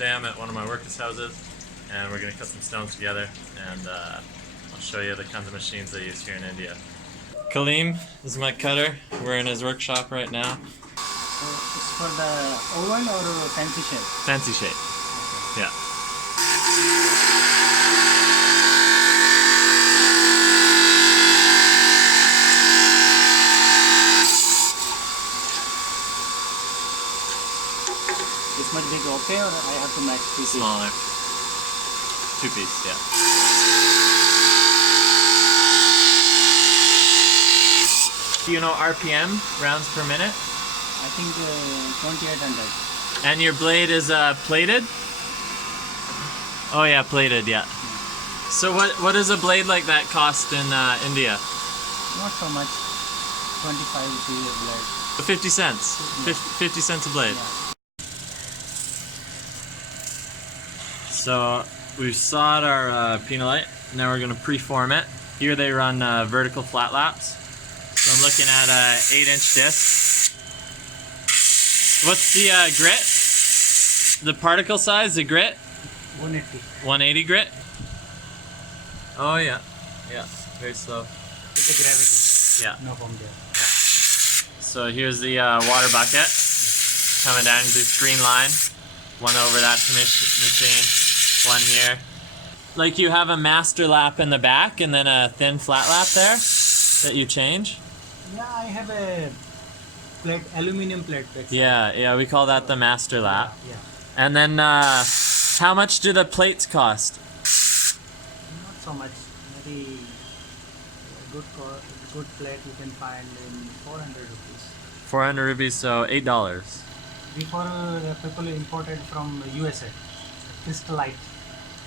Today I'm at one of my workers' houses and we're going to cut some stones together, and I'll show you the kinds of machines they use here in India. Kaleem is my cutter. We're in his workshop right now. So it's for the oval or fancy shape? Fancy shape. Okay. Yeah. This much big okay, or I have to match 2 pieces? Smaller. 2-piece, yeah. Do you know RPM, rounds per minute? I think 2800. And your blade is plated? Oh yeah, plated, yeah. So what does a blade like that cost in India? Not so much. 25 rupees a blade. 50 cents. 50 cents a blade. Yeah. So we've sawed our pinolite. Now we're going to preform it. Here they run vertical flat laps. So I'm looking at a 8-inch disc. What's the grit? The particle size, the grit? 180. 180 grit? Oh yeah. Yeah, very slow. With the gravity. Yeah. No foam there. So here's the water bucket coming down the green line. One over that machine, one here. Like you have a master lap in the back and then a thin flat lap there that you change? Yeah, I have a plate, aluminum plate. Yeah, we call that the master lap. Yeah. And then how much do the plates cost? Not so much. Maybe good plate you can find in 400 rupees. 400 rupees, so $8. Before the people imported from USA, Crystallite.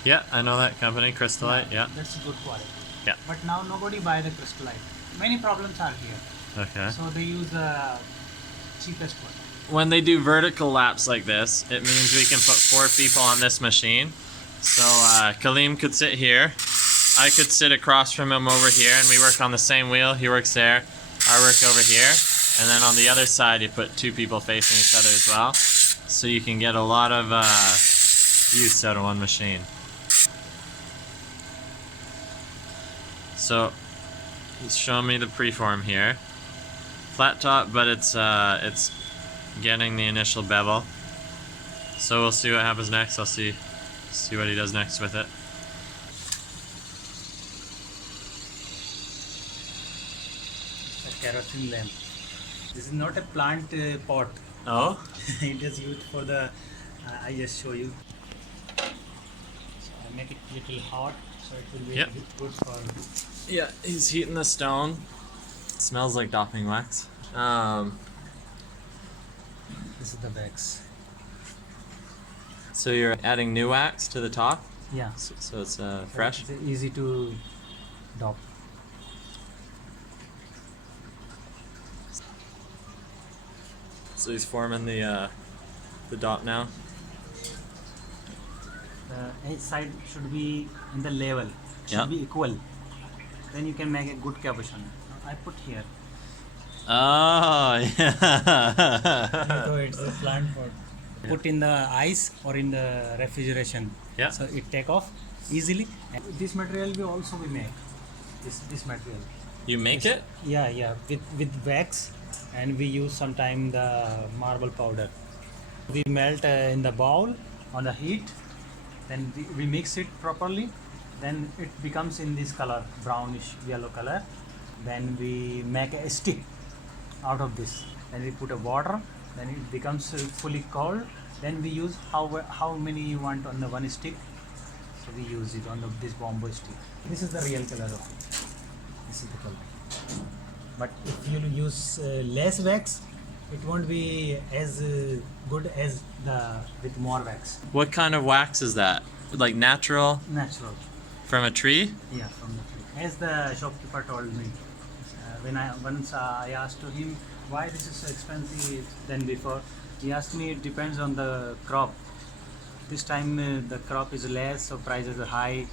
Yeah, I know that company, Crystallite, yeah. That's good quality. Yeah. But now nobody buy the Crystallite. Many problems are here. Okay. So they use the cheapest one. When they do vertical laps like this, it means we can put 4 people on this machine. So Kaleem could sit here. I could sit across from him over here, and we work on the same wheel. He works there. I work over here. And then on the other side, you put 2 people facing each other as well. So you can get a lot of use out of one machine. So he's showing me the preform here. Flat top, but it's getting the initial bevel. So we'll see what happens next. I'll see what he does next with it. A kerosene lamp. This is not a plant pot. Oh? It is used for the. I just show you. So I make it little hot, so it will be good for. Yeah, he's heating the stone. It smells like dopping wax. This is the wax. So you're adding new wax to the top? Yeah. So it's fresh? It's easy to dop. So he's forming the dot now? Each side should be in the level. Should be equal. Then you can make a good cabochon. I put here. Oh, yeah. So it's a plant pot. Put in the ice or in the refrigeration. Yeah. So it take off easily. And this material we also make. This material. You make it? Yeah. With wax, and we use sometime the marble powder. We melt in the bowl on the heat. Then we mix it properly. Then it becomes in this color, brownish yellow color. Then we make a stick out of this. Then we put a water. Then it becomes fully cold. Then we use how many you want on the one stick. So we use it on this bamboo stick. This is the real color of it. This is the color. But if you use less wax, it won't be as good as with more wax. What kind of wax is that? Like natural? Natural. From a tree? Yeah, from the tree. As the shopkeeper told me, when I asked to him why this is so expensive than before, he asked me it depends on the crop. This time the crop is less, so prices are high.